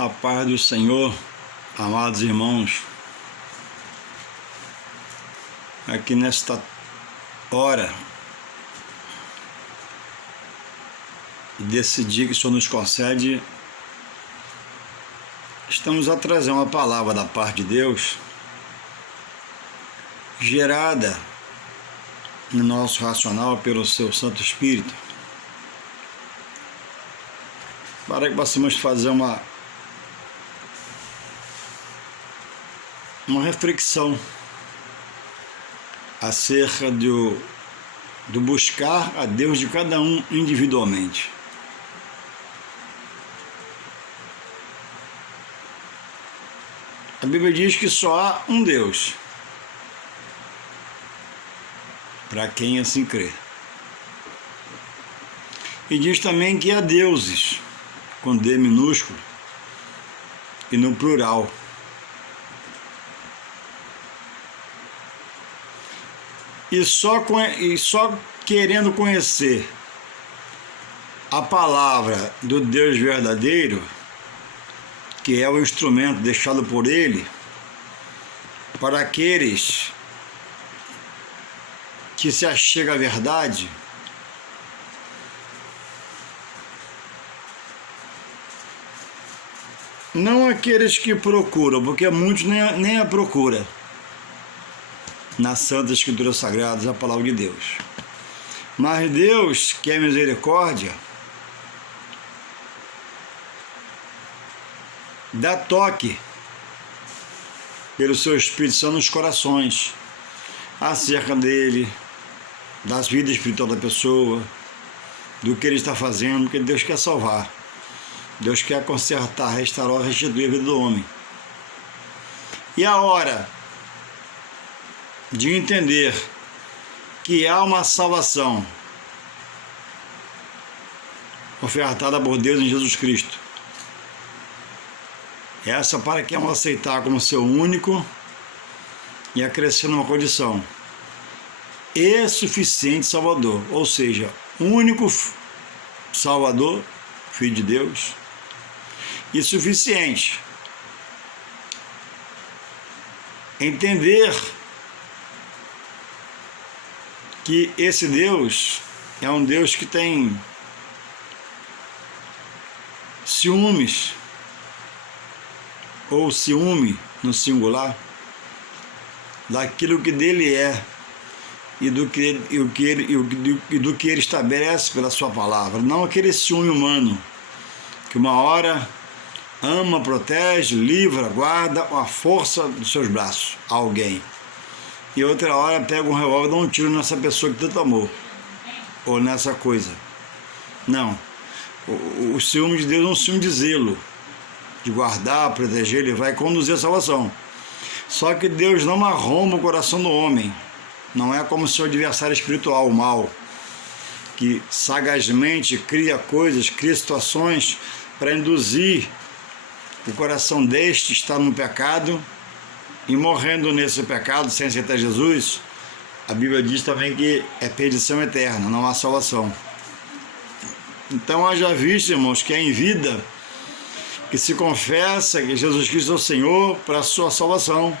A paz do Senhor, amados irmãos, aqui nesta hora desse dia que o Senhor nos concede, estamos a trazer uma palavra da parte de Deus, gerada no nosso racional pelo seu Santo Espírito, para que possamos fazer uma reflexão acerca do buscar a Deus de cada um individualmente. A Bíblia diz que só há um Deus, para quem assim crê. E diz também que há deuses, com D minúsculo e no plural. E só querendo conhecer a palavra do Deus verdadeiro, que é o instrumento deixado por Ele, para aqueles que se achegam à verdade, não aqueles que procuram, porque muitos nem a procura. Na Santa Escritura Sagrada, a palavra de Deus. Mas Deus, que é misericórdia, dá toque pelo seu Espírito Santo nos corações, acerca dele, das vidas espiritual da pessoa, do que ele está fazendo, porque Deus quer salvar. Deus quer consertar, restaurar, restituir a vida do homem. E a hora de entender que há uma salvação ofertada por Deus em Jesus Cristo. Essa para quem vamos aceitar como seu único e acrescendo uma condição: e suficiente Salvador, ou seja, único Salvador, Filho de Deus, e suficiente. Entender que esse Deus é um Deus que tem ciúmes, ou ciúme no singular, daquilo que dele é e do que ele estabelece pela sua palavra, não aquele ciúme humano que uma hora ama, protege, livra, guarda com a força dos seus braços a alguém, e outra hora pega um revólver e dá um tiro nessa pessoa que tanto amou, ou nessa coisa. Não. O ciúme de Deus é um ciúme de zelo, de guardar, proteger, ele vai conduzir a salvação. Só que Deus não arromba o coração do homem. Não é como seu adversário espiritual, o mal, que sagazmente cria coisas, cria situações para induzir o coração deste estar no pecado, e morrendo nesse pecado, sem aceitar Jesus, a Bíblia diz também que é perdição eterna, não há salvação. Então, haja visto, irmãos, que é em vida que se confessa que Jesus Cristo é o Senhor para a sua salvação.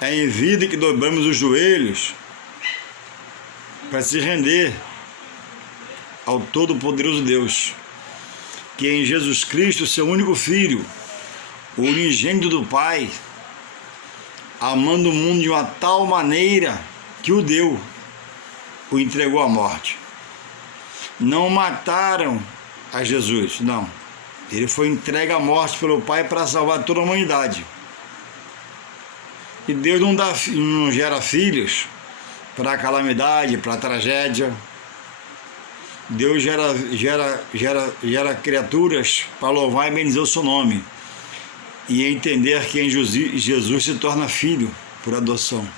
É em vida que dobramos os joelhos para se render ao Todo-Poderoso Deus, que é em Jesus Cristo, seu único Filho, o unigênito do Pai, amando o mundo de uma tal maneira que o deu, o entregou à morte. Não mataram a Jesus, não. Ele foi entregue à morte pelo Pai para salvar toda a humanidade. E Deus não gera filhos para a calamidade, para a tragédia. Deus gera criaturas para louvar e bendizer o seu nome, e entender que em Jesus se torna filho por adoção.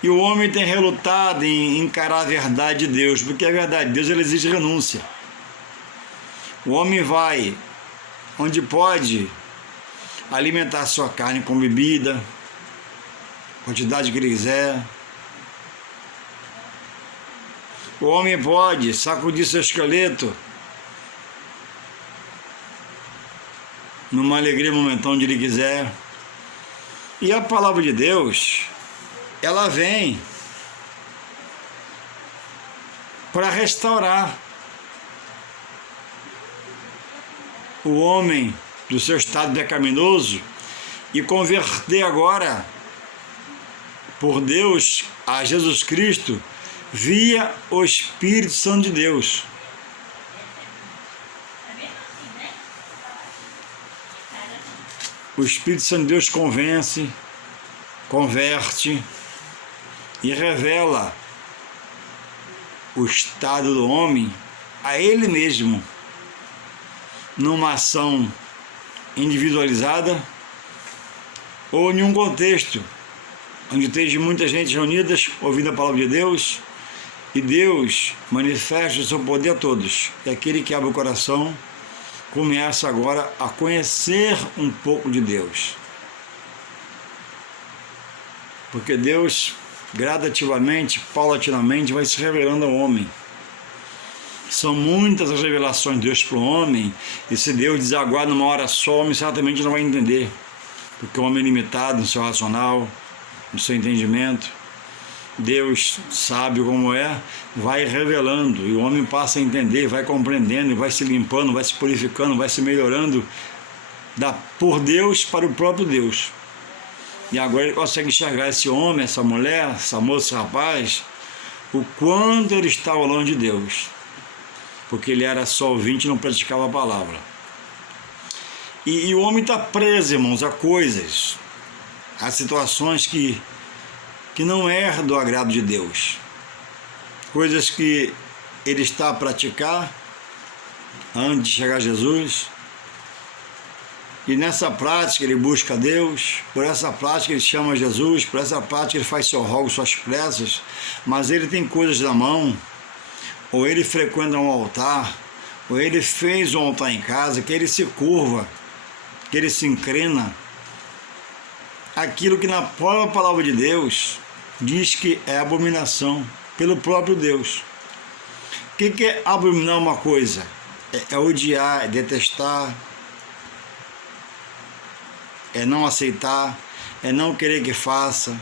E o homem tem relutado em encarar a verdade de Deus, porque a verdade de Deus ela exige renúncia. O homem vai onde pode alimentar sua carne com bebida, quantidade que ele quiser. O homem pode sacudir seu esqueleto numa alegria momentânea onde Ele quiser. E a palavra de Deus, ela vem para restaurar o homem do seu estado pecaminoso e converter agora por Deus a Jesus Cristo via o Espírito Santo de Deus. O Espírito Santo de Deus convence, converte e revela o estado do homem a ele mesmo, numa ação individualizada ou em um contexto onde esteja muita gente reunida ouvindo a palavra de Deus, e Deus manifesta o seu poder a todos. E aquele que abre o coração começa agora a conhecer um pouco de Deus. Porque Deus, gradativamente, paulatinamente, vai se revelando ao homem. São muitas as revelações de Deus para o homem, e se Deus desaguar numa hora só, o homem certamente não vai entender. Porque o homem é limitado no seu racional, no seu entendimento. Deus sabe como é, vai revelando, e o homem passa a entender, vai compreendendo, vai se limpando, vai se purificando, vai se melhorando por Deus para o próprio Deus. E agora ele consegue enxergar esse homem, essa mulher, essa moça, esse rapaz, o quanto ele estava longe de Deus, porque ele era só ouvinte e não praticava a palavra. E o homem está preso, irmãos, a coisas, a situações que não é do agrado de Deus, coisas que ele está a praticar antes de chegar a Jesus, e nessa prática ele busca Deus, por essa prática ele chama Jesus, por essa prática ele faz seu rogo, suas preces, mas ele tem coisas na mão, ou ele frequenta um altar, ou ele fez um altar em casa, que ele se curva, que ele se inclina, aquilo que na própria palavra de Deus diz que é abominação pelo próprio Deus. O que é abominar uma coisa? É odiar, é detestar, é não aceitar, é não querer que faça,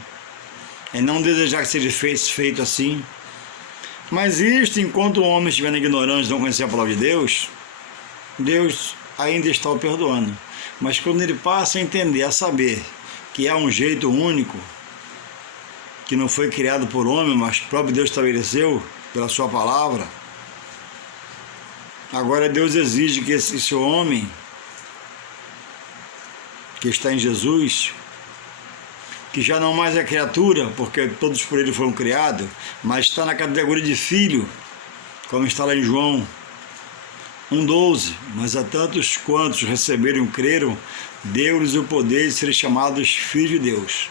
é não desejar que seja feito assim. Mas isto, enquanto o homem estiver na ignorância e não conhecer a palavra de Deus, Deus ainda está o perdoando. Mas quando ele passa a entender, a saber que há um jeito único, que não foi criado por homem, mas o próprio Deus estabeleceu pela sua palavra, agora Deus exige que esse homem que está em Jesus, que já não mais é criatura, porque todos por ele foram criados, mas está na categoria de filho, como está lá em João 1,12, mas a tantos quantos receberam e creram, deu-lhes o poder de serem chamados filhos de Deus.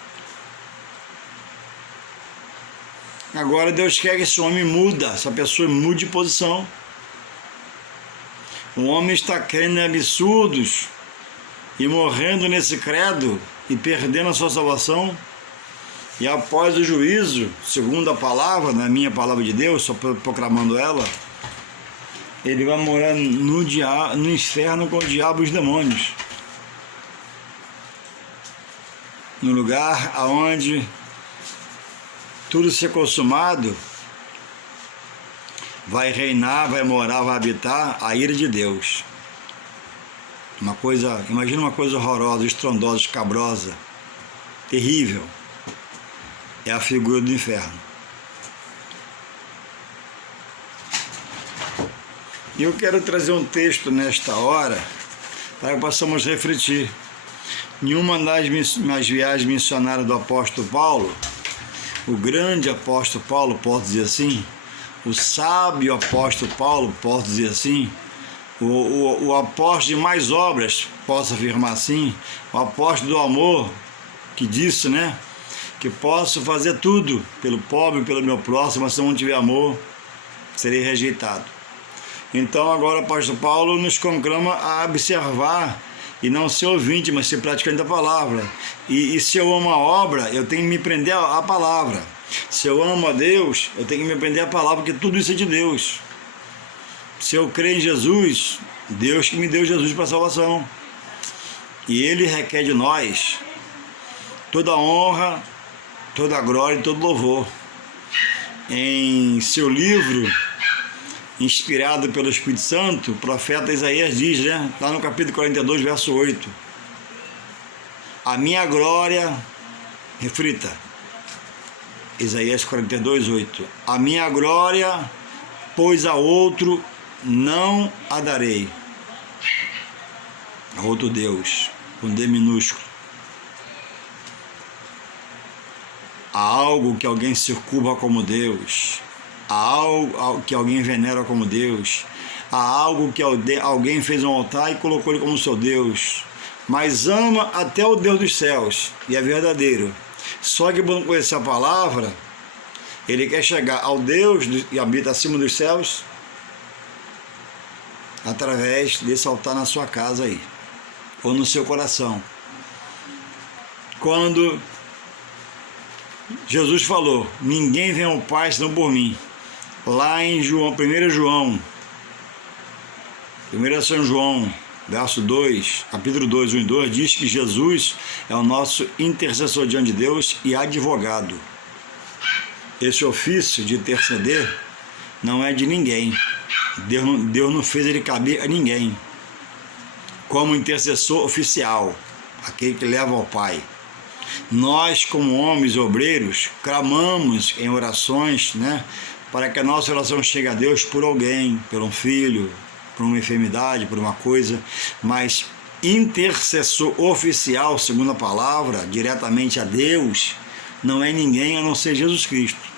Agora Deus quer que esse homem muda, essa pessoa mude de posição. O homem está crendo em absurdos e morrendo nesse credo e perdendo a sua salvação. E após o juízo, segundo a palavra, na minha palavra de Deus, só proclamando ela, ele vai morar no inferno com o diabo e os demônios. No lugar aonde tudo ser consumado, vai reinar, vai morar, vai habitar a ira de Deus. Imagina uma coisa horrorosa, estrondosa, escabrosa, terrível. É a figura do inferno. E eu quero trazer um texto nesta hora para que possamos refletir. Em uma das viagens missionárias do apóstolo Paulo, o grande apóstolo Paulo, posso dizer assim, o sábio apóstolo Paulo, posso dizer assim, o apóstolo de mais obras, posso afirmar assim, o apóstolo do amor, que disse, né, que posso fazer tudo pelo pobre, pelo meu próximo, mas se não tiver amor, serei rejeitado. Então agora o apóstolo Paulo nos conclama a observar e não ser ouvinte, mas ser praticante da palavra. E se eu amo a obra, eu tenho que me prender à palavra. Se eu amo a Deus, eu tenho que me prender à palavra, porque tudo isso é de Deus. Se eu creio em Jesus, Deus que me deu Jesus para a salvação. E Ele requer de nós toda honra, toda glória e todo louvor. Em seu livro, inspirado pelo Espírito Santo, o profeta Isaías diz, né? Lá no capítulo 42, verso 8. A minha glória, reflita, Isaías 42, 8. A minha glória, pois a outro não a darei. A outro Deus, com D minúsculo. Há algo que alguém se curva como Deus. Há algo que alguém venera como Deus. Há algo que alguém fez um altar e colocou ele como seu Deus. Mas ama até o Deus dos céus. E é verdadeiro. Só que por não conhecer a palavra, ele quer chegar ao Deus que habita acima dos céus através desse altar na sua casa aí. Ou no seu coração. Quando Jesus falou, ninguém vem ao Pai senão por mim. Lá em João, 1 São João, verso 2, capítulo 2, 1 e 2, diz que Jesus é o nosso intercessor diante de Deus e advogado. Esse ofício de interceder não é de ninguém. Deus não fez ele caber a ninguém. Como intercessor oficial, aquele que leva ao Pai. Nós, como homens obreiros, clamamos em orações, né, para que a nossa oração chegue a Deus por alguém, por um filho, por uma enfermidade, por uma coisa, mas intercessor oficial, segundo a palavra, diretamente a Deus, não é ninguém a não ser Jesus Cristo.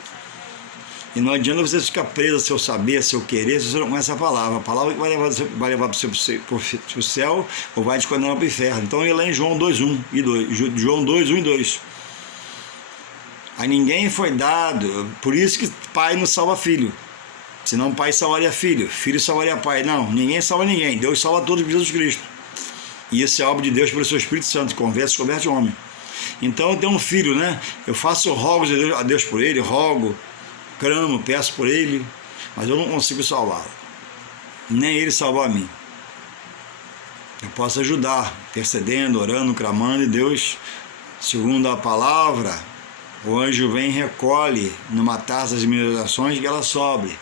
E não adianta você ficar preso ao seu saber, ao seu querer, se você não conhece a palavra que vai levar para o céu ou vai te condenar para o inferno. Então ele lá em João 2:1 e 2, João 2:1 e 2. A ninguém foi dado, por isso que pai não salva filho. Senão pai salvaria filho, filho salvaria pai. Não, ninguém salva ninguém, Deus salva todos por Jesus Cristo. E esse é obra de Deus pelo seu Espírito Santo, converte o homem. Então eu tenho um filho, né? Eu faço rogos a Deus por ele, rogo, clamo, peço por ele, mas eu não consigo salvá-lo, nem ele salvar a mim. Eu posso ajudar, intercedendo, orando, clamando, e Deus, segundo a palavra, o anjo vem e recolhe numa taça as minhas orações e ela sobe.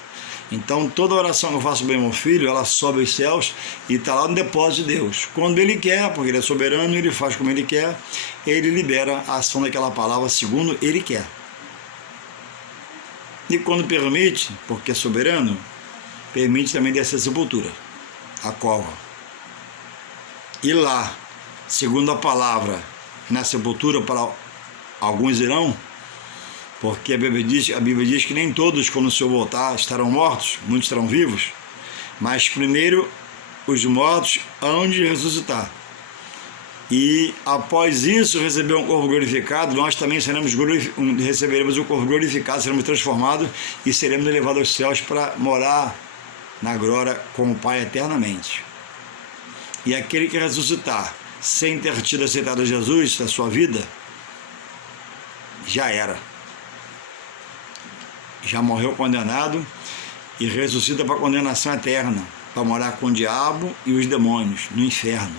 Então toda oração que eu faço bem ao meu filho, ela sobe aos céus e está lá no depósito de Deus. Quando ele quer, porque ele é soberano, ele faz como ele quer, ele libera a ação daquela palavra segundo ele quer. E quando permite, porque é soberano, permite também descer a sepultura, a cova. E lá, segundo a palavra, na sepultura para alguns irão, porque a Bíblia diz que nem todos, quando o Senhor voltar, estarão mortos, muitos estarão vivos, mas primeiro os mortos hão de ressuscitar. E após isso, receber um corpo glorificado, nós também receberemos um corpo glorificado, seremos transformados e seremos levados aos céus para morar na glória com o Pai eternamente. E aquele que ressuscitar sem ter tido aceitado Jesus na sua vida, já era. Já morreu condenado e ressuscita para a condenação eterna, para morar com o diabo e os demônios no inferno.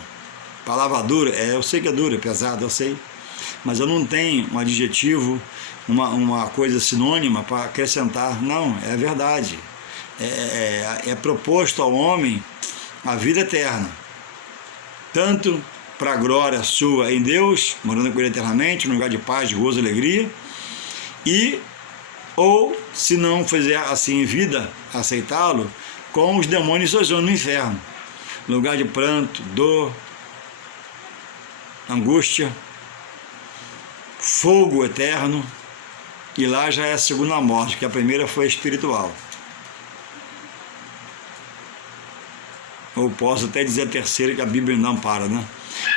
Palavra dura, eu sei que é dura, é pesada, eu sei, mas eu não tenho um adjetivo, uma coisa sinônima para acrescentar. Não, é verdade. É proposto ao homem a vida eterna, tanto para a glória sua em Deus, morando com ele eternamente, num lugar de paz, de gozo, alegria, ou se não fizer assim em vida, aceitá-lo, com os demônios sozinhos no inferno, lugar de pranto, dor, angústia, fogo eterno, e lá já é a segunda morte, que a primeira foi espiritual. Ou posso até dizer a terceira, que a Bíblia não para, né?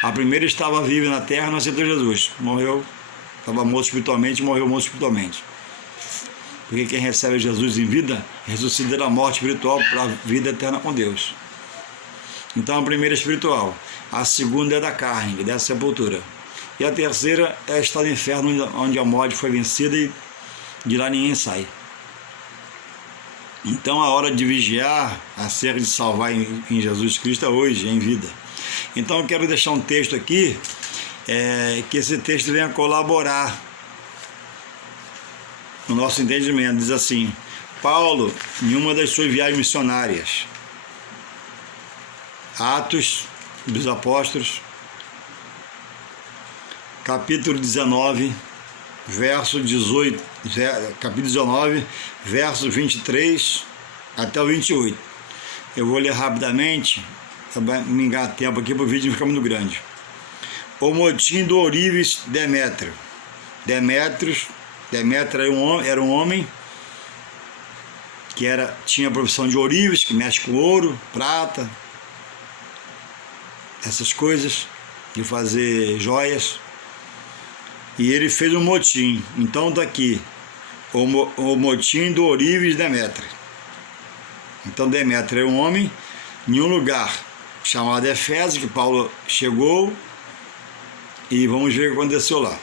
A primeira estava viva na terra, não aceitou Jesus, morreu, estava morto espiritualmente, morreu morto espiritualmente. Porque quem recebe Jesus em vida, ressuscita da morte espiritual para a vida eterna com Deus. Então a primeira é espiritual, a segunda é da carne, que é da sepultura. E a terceira é estar no inferno, onde a morte foi vencida e de lá ninguém sai. Então a hora de vigiar, acerca de salvar em Jesus Cristo é hoje, em vida. Então eu quero deixar um texto aqui, que esse texto venha colaborar no nosso entendimento. Diz assim: Paulo, em uma das suas viagens missionárias, Atos dos Apóstolos, capítulo 19, verso 18, capítulo 19, verso 23 até o 28. Eu vou ler rapidamente, para me enganar tempo aqui para o vídeo não ficar muito grande. O motim do ourives Demétrio. Demétrio era um homem que tinha a profissão de ourives, que mexe com ouro, prata, essas coisas, de fazer joias. E ele fez um motim. Então está aqui o motim do ourives Demétrio. Então Demétrio é um homem em um lugar chamado Éfeso, que Paulo chegou, e vamos ver o que aconteceu lá.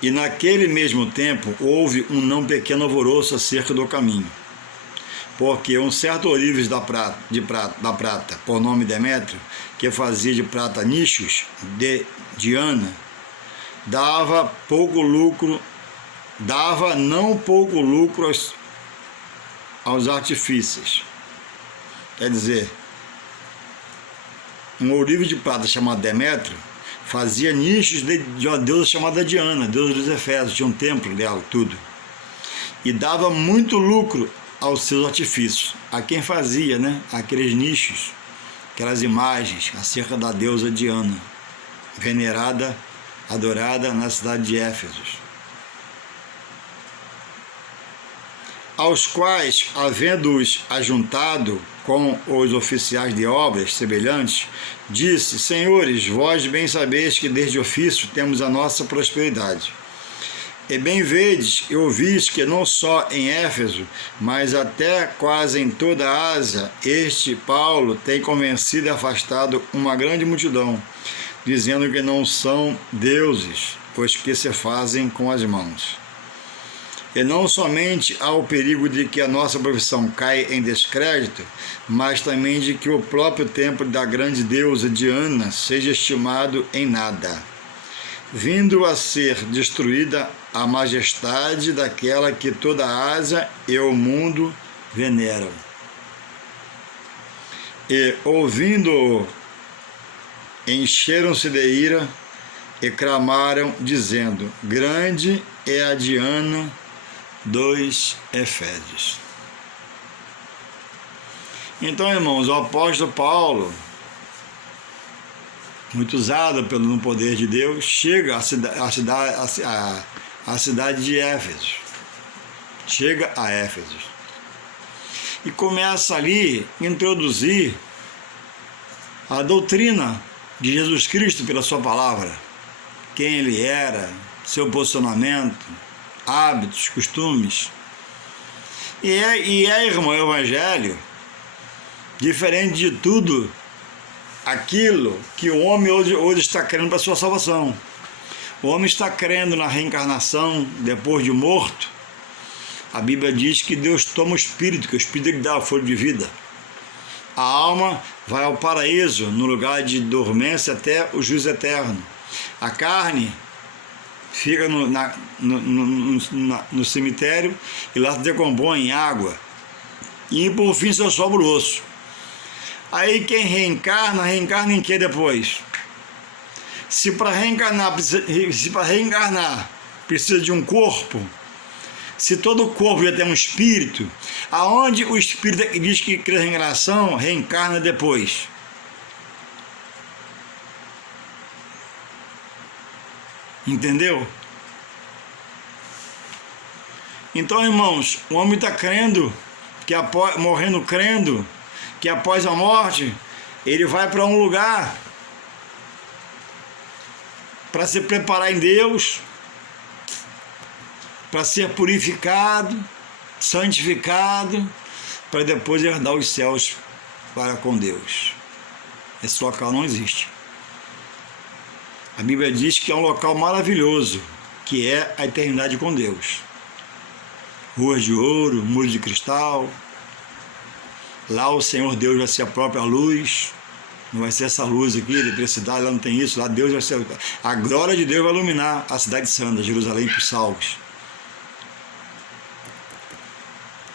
E naquele mesmo tempo houve um não pequeno alvoroço acerca do caminho, porque um certo ourives da prata, por nome Demétrio, que fazia de prata nichos de Diana, dava não pouco lucro aos artífices. Quer dizer, um ourives de prata chamado Demétrio fazia nichos de uma deusa chamada Diana, deusa dos Efésios, tinha um templo dela, tudo. E dava muito lucro aos seus artifícios, a quem fazia, aqueles nichos, aquelas imagens acerca da deusa Diana, venerada, adorada na cidade de Éfeso. Aos quais, havendo-os ajuntado com os oficiais de obras semelhantes, disse: Senhores, vós bem sabeis que desde ofício temos a nossa prosperidade. E bem vedes e ouvis que não só em Éfeso, mas até quase em toda a Ásia, este Paulo tem convencido e afastado uma grande multidão, dizendo que não são deuses os que se fazem com as mãos. E não somente há o perigo de que a nossa profissão caia em descrédito, mas também de que o próprio templo da grande deusa Diana seja estimado em nada, vindo a ser destruída a majestade daquela que toda a Ásia e o mundo veneram. E, ouvindo-o, encheram-se de ira e clamaram, dizendo: Grande é a Diana dos Efésios. Então, irmãos, o apóstolo Paulo, muito usado no poder de Deus, chega à cidade de Éfeso. Chega a Éfeso. E começa ali a introduzir a doutrina de Jesus Cristo pela sua palavra. Quem ele era, seu posicionamento, hábitos, costumes. E irmão, o Evangelho, diferente de tudo aquilo que o homem hoje está crendo para a sua salvação. O homem está crendo na reencarnação depois de morto. A Bíblia diz que Deus toma o espírito, que o espírito que dá o fôlego de vida. A alma vai ao paraíso, no lugar de dormência até o juízo eterno. A carne fica no cemitério e lá se decompõe em água. E por fim só sobra o osso. Aí quem reencarna em que depois? Se para reencarnar precisa de um corpo, se todo corpo já tem um espírito, aonde o espírito que diz que crê na reencarnação reencarna depois? Entendeu? Então, irmãos, o homem está crendo, morrendo crendo, que após a morte, ele vai para um lugar para se preparar em Deus, para ser purificado, santificado, para depois herdar os céus para com Deus. Esse local não existe. A Bíblia diz que é um local maravilhoso, que é a eternidade com Deus. Ruas de ouro, muros de cristal. Lá o Senhor Deus vai ser a própria luz, Não vai ser essa luz aqui, eletricidade, lá não tem isso, lá Deus vai ser. A glória de Deus vai iluminar a cidade santa, Jerusalém, para os salvos.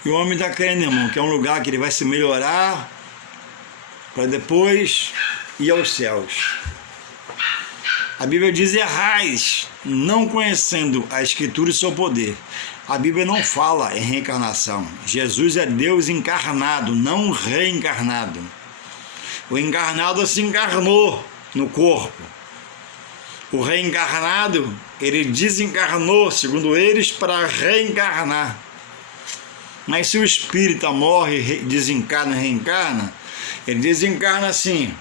E o homem está crendo, irmão, que é um lugar que ele vai se melhorar para depois ir aos céus. A Bíblia diz: errais, não conhecendo a Escritura e seu poder. A Bíblia não fala em reencarnação. Jesus é Deus encarnado, não reencarnado. O encarnado se encarnou no corpo. O reencarnado, ele desencarnou, segundo eles, para reencarnar. Mas se o espírita morre, desencarna e reencarna, ele desencarna sim,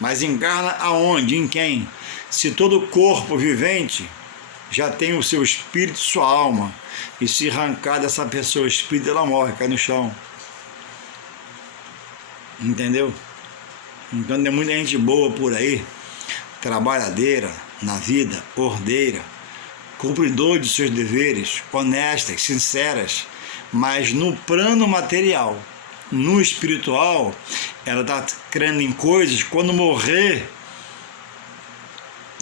mas encarna aonde? Em quem? Se todo corpo vivente já tem o seu espírito e sua alma, e se arrancar dessa pessoa o espírito, ela morre, cai no chão. Entendeu? Então tem muita gente boa por aí, trabalhadeira na vida, ordeira, cumpridor de seus deveres, honestas, sinceras, mas no plano material, no espiritual, ela está crendo em coisas, quando morrer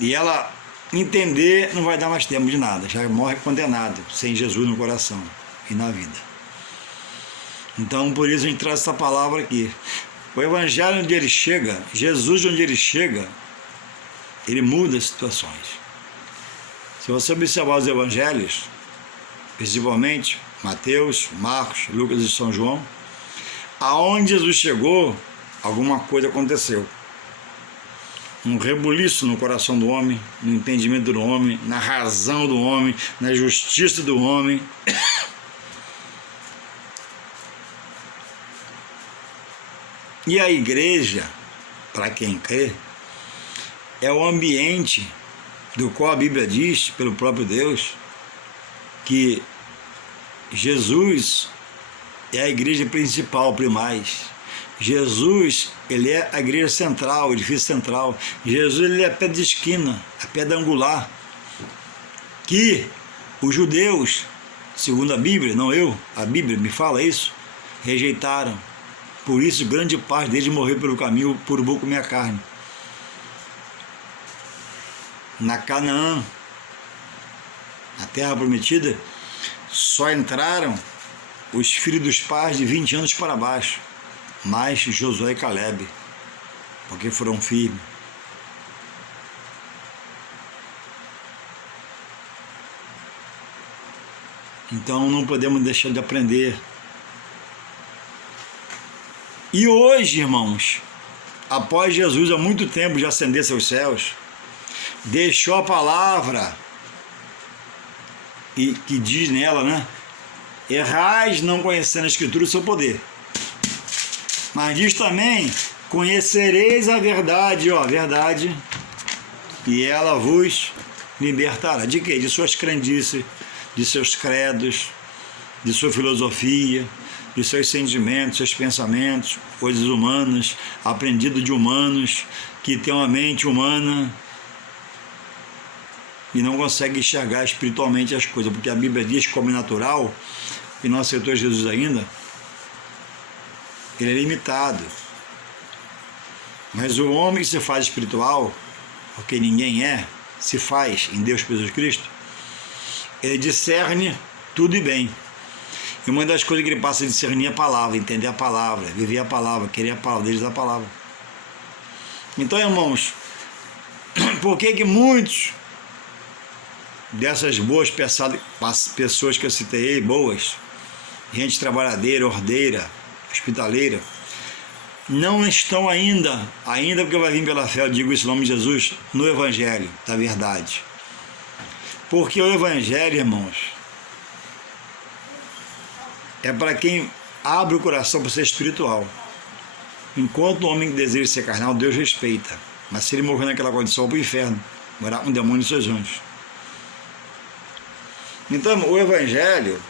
e ela entender, não vai dar mais tempo de nada, já morre condenado, sem Jesus no coração e na vida. Então, por isso a gente traz essa palavra aqui. O Evangelho, onde ele chega, Jesus, onde ele chega, ele muda as situações. Se você observar os Evangelhos, principalmente Mateus, Marcos, Lucas e São João, aonde Jesus chegou, alguma coisa aconteceu. Um rebuliço no coração do homem, no entendimento do homem, na razão do homem, na justiça do homem. E a igreja, para quem crê, é o ambiente do qual a Bíblia diz, pelo próprio Deus, que Jesus é a igreja principal, primaz. Jesus, ele é a igreja central, o edifício central. Jesus, ele é a pedra de esquina, a pedra angular, que os judeus, segundo a Bíblia, não eu, a Bíblia me fala isso, rejeitaram. Por isso, grande parte deles morreu pelo caminho, por urubu comer a carne. Na Canaã, na terra prometida, só entraram os filhos dos pais de 20 anos para baixo, mais Josué e Caleb, porque foram firmes. Então não podemos deixar de aprender. E hoje, irmãos, após Jesus há muito tempo já ascender seus céus, deixou a palavra e que diz nela, né? Errais não conhecendo a Escritura e o seu poder. Mas diz também: conhecereis a verdade, ó, verdade, e ela vos libertará. De quê? De suas crendices, de seus credos, de sua filosofia, de seus sentimentos, seus pensamentos, coisas humanas, aprendido de humanos, que têm uma mente humana e não consegue enxergar espiritualmente as coisas, porque a Bíblia diz que, como é natural, e não aceitou Jesus ainda, ele é limitado. Mas o homem que se faz espiritual, porque ninguém é, se faz em Deus por Jesus Cristo, ele discerne tudo e bem. E uma das coisas que ele passa a discernir é a palavra, entender a palavra, viver a palavra, querer a palavra, deles a palavra. Então, irmãos, por que muitos dessas boas pessoas que eu citei, boas, gente trabalhadeira, ordeira, hospitaleira, não estão ainda porque vai vir pela fé, eu digo isso em nome de Jesus, no Evangelho da verdade? Porque o Evangelho, irmãos, é para quem abre o coração para ser espiritual. Enquanto o homem que deseja ser carnal, Deus respeita. Mas se ele morrer naquela condição, vai para o inferno, morar com o demônio e seus anjos. Então, o Evangelho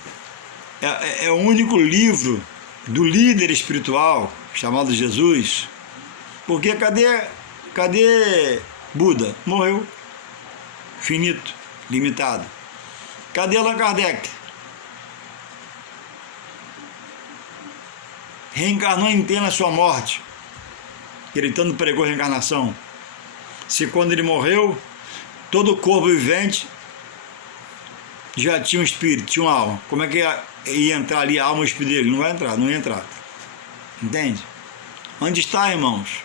é o único livro do líder espiritual, chamado Jesus. Porque cadê Buda? Morreu. Finito, limitado. Cadê Allan Kardec? Reencarnou em plena sua morte. Ele tanto pregou a reencarnação. Se quando ele morreu, todo corpo vivente já tinha um espírito, tinha uma alma. Como é que ia entrar ali a alma e o espírito dele? Não vai entrar, não ia entrar. Entende? Onde está, irmãos?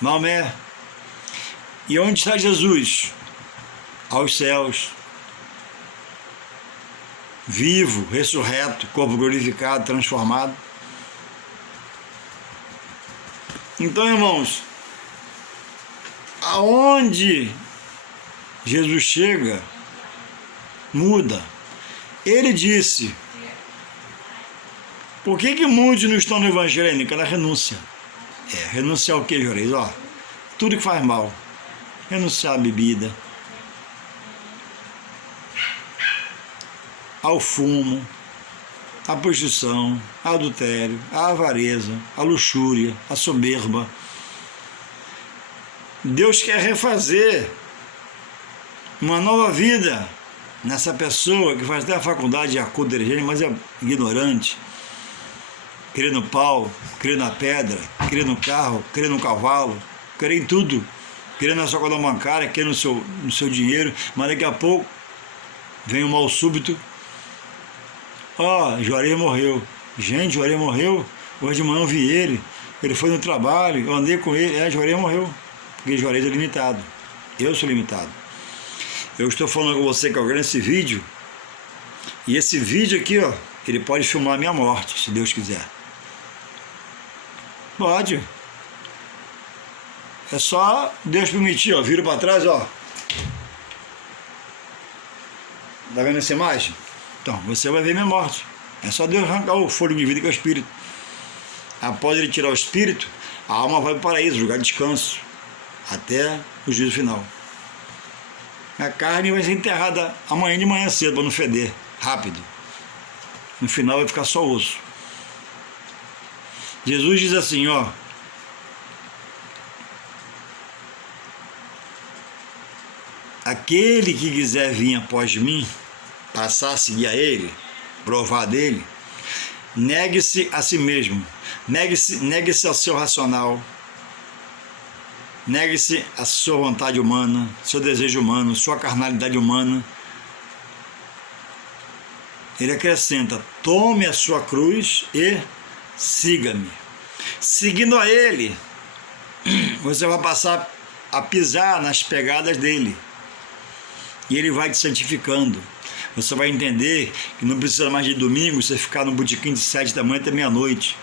Maomé. E onde está Jesus? Aos céus. Vivo, ressurreto, corpo glorificado, transformado. Então, irmãos, aonde Jesus chega, muda. Ele disse, por que muitos não estão no Evangelho? Aquela renúncia. Renunciar ao que, Juarez? Tudo que faz mal. Renunciar à bebida, ao fumo, à prostituição, ao adultério, à avareza, à luxúria, à soberba. Deus quer refazer uma nova vida nessa pessoa que faz até a faculdade de acordo inteligente, mas é ignorante, crê no pau, crê na pedra, crê no carro, crê no cavalo, crê em tudo, crê na sua conta bancária, crê no seu dinheiro, mas daqui a pouco vem um mal súbito. Juarez morreu. Gente, Juarez morreu? Hoje de manhã eu vi ele foi no trabalho, eu andei com ele, Juarez morreu, porque Juarez é limitado, eu sou limitado. Eu estou falando com você que eu gravo esse vídeo, e esse vídeo aqui, ele pode filmar a minha morte, se Deus quiser. Pode. É só Deus permitir, viro para trás, Tá vendo essa imagem? Então, você vai ver minha morte. É só Deus arrancar o fôlego de vida que é o espírito. Após ele tirar o espírito, a alma vai para o paraíso, lugar de descanso, até o juízo final. A carne vai ser enterrada amanhã de manhã cedo, para não feder, rápido. No final vai ficar só osso. Jesus diz assim, aquele que quiser vir após mim, passar a seguir a ele, provar dele, negue-se a si mesmo, negue-se ao seu racional, negue-se a sua vontade humana, seu desejo humano, sua carnalidade humana. Ele acrescenta, tome a sua cruz e siga-me. Seguindo a ele, você vai passar a pisar nas pegadas dele, e ele vai te santificando. Você vai entender que não precisa mais de domingo você ficar no botequim de 7 da manhã até meia-noite,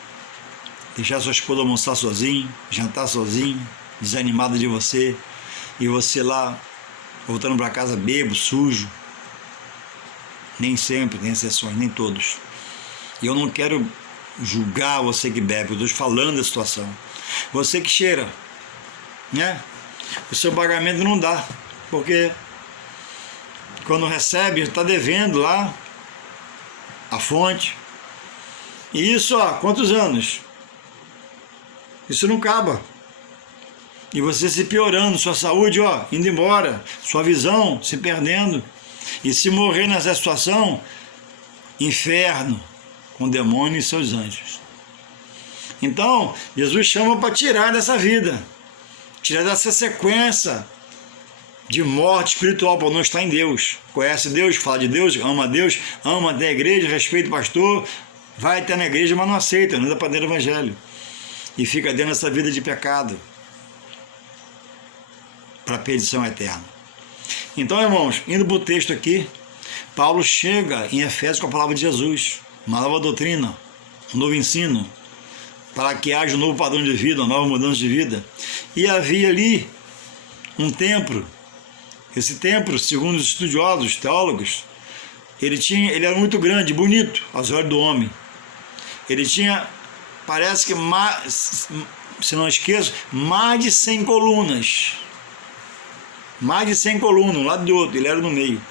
deixar sua esposa almoçar sozinho, jantar sozinho, desanimada de você, e você lá voltando para casa bebo, sujo. Nem sempre, tem exceções, nem todos. E eu não quero julgar você que bebe, eu estou falando da situação. Você que cheira, né? O seu pagamento não dá, porque quando recebe, está devendo lá a fonte. E isso, quantos anos? Isso não acaba. E você se piorando, sua saúde, indo embora, sua visão se perdendo. E se morrer nessa situação, inferno, com o demônio e seus anjos. Então, Jesus chama para tirar dessa vida, tirar dessa sequência de morte espiritual, para não estar em Deus. Conhece Deus, fala de Deus, ama até a igreja, respeita o pastor, vai até na igreja, mas não aceita, não dá para dentro do evangelho. E fica dentro dessa vida de pecado, para a perdição eterna. Então, irmãos, indo para o texto aqui, Paulo chega em Efésios com a palavra de Jesus, uma nova doutrina, um novo ensino, para que haja um novo padrão de vida, uma nova mudança de vida. E havia ali um templo. Esse templo, segundo os estudiosos, teólogos, ele era muito grande, bonito, aos olhos do homem. Ele tinha, parece que, se não esqueço, mais de 100 colunas. Mais de 100 colunas, um lado do outro, ele era no meio.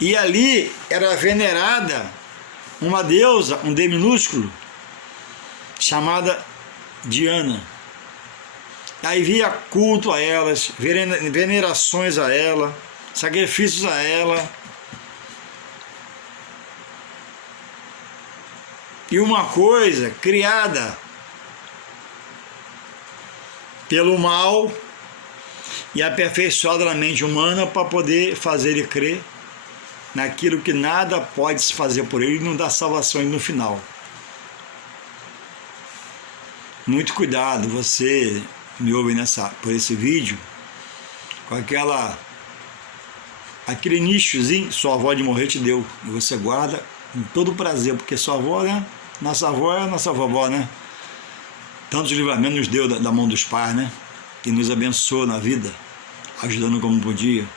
E ali era venerada uma deusa, um D minúsculo, chamada Diana. Aí via culto a elas, venerações a ela, sacrifícios a ela. E uma coisa criada pelo mal e aperfeiçoada na mente humana para poder fazer ele crer naquilo que nada pode se fazer por ele e não dá salvação no final. Muito cuidado, você me ouve por esse vídeo, com aquele nichozinho, sua avó de morrer te deu, e você guarda com todo prazer, porque sua avó, né? Nossa avó é a nossa vovó, né? Tantos livramentos nos deu da mão dos pais, né? Que nos abençoou na vida, ajudando como podia.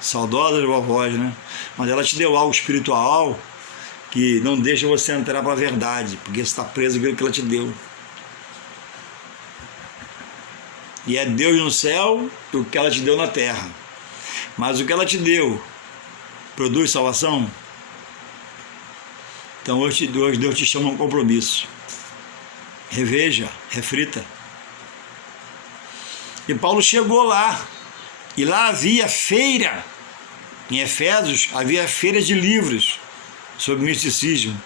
Saudosas vovós, né? Mas ela te deu algo espiritual que não deixa você entrar para a verdade, porque você está preso naquilo que ela te deu. E é Deus no céu e o que ela te deu na terra. Mas o que ela te deu produz salvação? Então hoje Deus te chama a um compromisso. Reveja, reflita. E Paulo chegou lá, e lá havia feira. Em Efésios havia feira de livros sobre misticismo.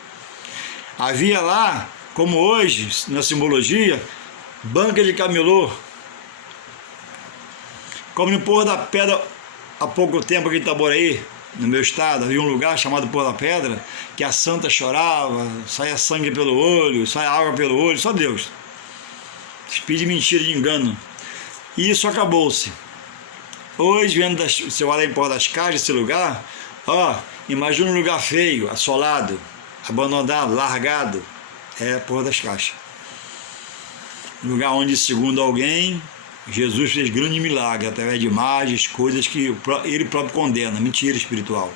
Havia lá, como hoje, na simbologia, banca de camelô. Como no Porto da Pedra, há pouco tempo aqui em Itaboraí, no meu estado, havia um lugar chamado Porto da Pedra, que a santa chorava, saia sangue pelo olho, saia água pelo olho, só Deus. Espírito de mentira, de engano. E isso acabou-se. Hoje, você olha em Porto das Caixas, esse lugar, imagina um lugar feio, assolado, abandonado, largado. É Porto das Caixas. Lugar onde, segundo alguém, Jesus fez grande milagre através de imagens, coisas que ele próprio condena, mentira espiritual.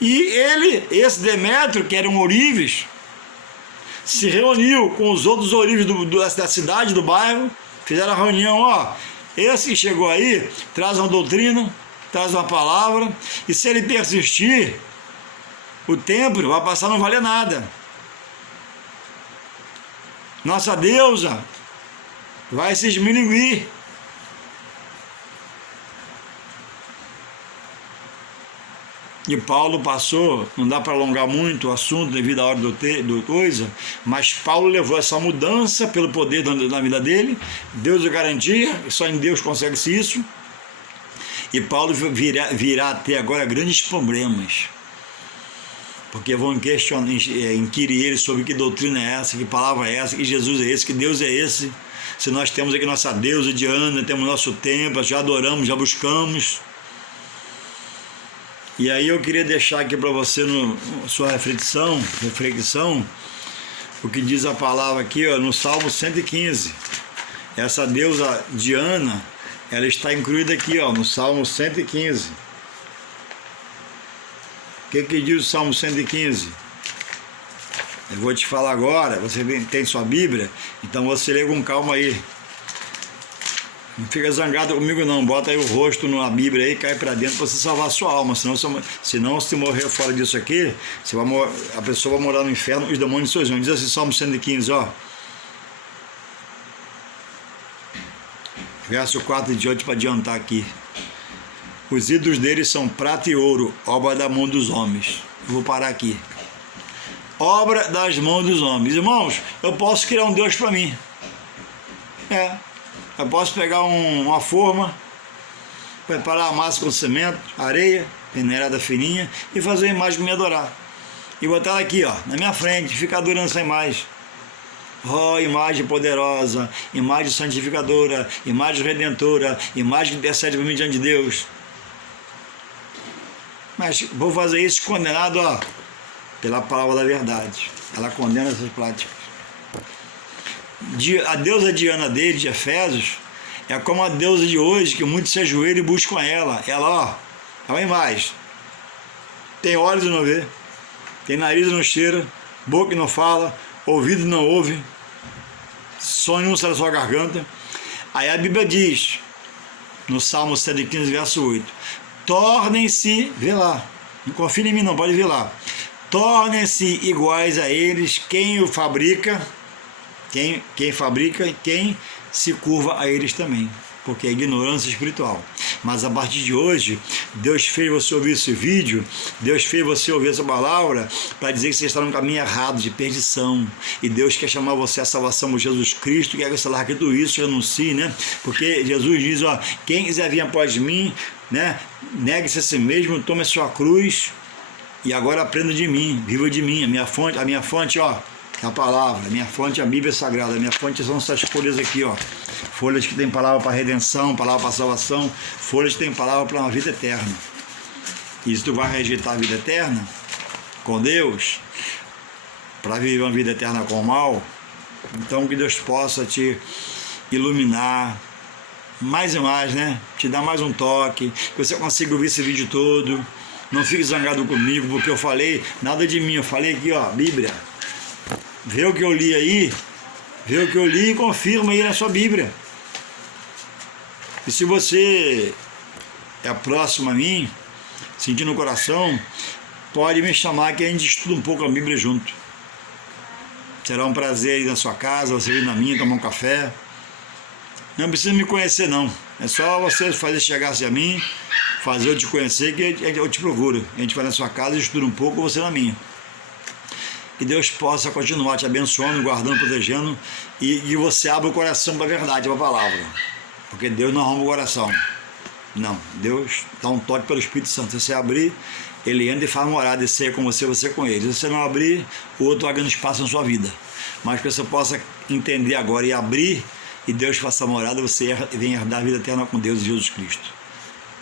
E esse Demétrio, que era um ourives, se reuniu com os outros ourives da cidade, do bairro, fizeram a reunião, esse que chegou aí, traz uma doutrina, traz uma palavra, e se ele persistir, o templo vai passar a não valer nada. Nossa deusa vai se esmilinguir. E Paulo passou, não dá para alongar muito o assunto devido à hora do coisa, mas Paulo levou essa mudança pelo poder da vida dele, Deus o garantia, só em Deus consegue-se isso, e Paulo virá até agora grandes problemas, porque vão inquirir ele sobre que doutrina é essa, que palavra é essa, que Jesus é esse, que Deus é esse, se nós temos aqui nossa deusa Diana, temos nosso templo, já adoramos, já buscamos. E aí eu queria deixar aqui para você, sua reflexão, o que diz a palavra aqui, no Salmo 115. Essa deusa Diana, ela está incluída aqui, no Salmo 115. O que diz o Salmo 115? Eu vou te falar agora, você tem sua Bíblia, então você lê com calma aí. Não fica zangado comigo não, bota aí o rosto na Bíblia aí, cai para dentro para você salvar a sua alma, senão se morrer fora disso aqui, a pessoa vai morar no inferno e os demônios seus olhos. Diz assim, Salmo 115, verso 4 de diante para adiantar aqui. Os ídolos deles são prata e ouro, obra da mão dos homens. Eu vou parar aqui. Obra das mãos dos homens. Irmãos, eu posso criar um Deus para mim. Eu posso pegar uma forma, preparar a massa com cimento, areia, peneirada fininha e fazer uma imagem para me adorar. E botar ela aqui, na minha frente, ficar adorando essa imagem. Imagem poderosa, imagem santificadora, imagem redentora, imagem que intercede para mim diante de Deus. Mas vou fazer isso condenado, pela palavra da verdade. Ela condena essas práticas. A deusa Diana dele, de Efésios, é como a deusa de hoje, que muitos se ajoelham e buscam ela. Ela, vai mais. Tem olhos e não vê, tem nariz e não cheira, boca e não fala, ouvido e não ouve, sonho não sai da sua garganta. Aí a Bíblia diz, no Salmo 115, verso 8, tornem-se, vê lá, não confia em mim não, pode ver lá, tornem-se iguais a eles quem o fabrica, quem fabrica e quem se curva a eles também, porque é ignorância espiritual. Mas a partir de hoje, Deus fez você ouvir esse vídeo, Deus fez você ouvir essa palavra para dizer que você está no caminho errado, de perdição. E Deus quer chamar você à salvação por Jesus Cristo, quer que você largue tudo isso, renuncie, né? Porque Jesus diz, ó, quem quiser vir após mim, né? Negue-se a si mesmo, tome a sua cruz e agora aprenda de mim, viva de mim. A minha fonte, ó, é a palavra, a minha fonte é a Bíblia Sagrada, a minha fonte são essas folhas aqui, ó. Folhas que tem palavra para redenção, palavra para salvação, folhas que tem palavra para uma vida eterna. E se tu vai rejeitar a vida eterna com Deus, para viver uma vida eterna com o mal, então que Deus possa te iluminar mais e mais, né? Te dar mais um toque, que você consiga ouvir esse vídeo todo. Não fique zangado comigo, porque eu falei nada de mim, eu falei aqui, ó, Bíblia. Vê o que eu li aí, vê o que eu li e confirma aí na sua Bíblia. E se você é próximo a mim, sentindo no coração, pode me chamar que a gente estuda um pouco a Bíblia junto. Será um prazer ir na sua casa, você vir na minha, tomar um café. Não precisa me conhecer não, é só você fazer chegar-se a mim, fazer eu te conhecer que eu te procuro. A gente vai na sua casa e estuda um pouco, você na minha. Que Deus possa continuar te abençoando, guardando, protegendo e você abra o coração para a verdade, para a palavra. Porque Deus não arruma o coração. Não, Deus dá um toque pelo Espírito Santo. Se você abrir, Ele entra e faz morada, e ceia com você com Ele. Se você não abrir, o outro vai ganhando espaço na sua vida. Mas que você possa entender agora e abrir, e Deus faça morada, você venha herdar a vida eterna com Deus e Jesus Cristo.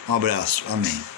Um abraço. Amém.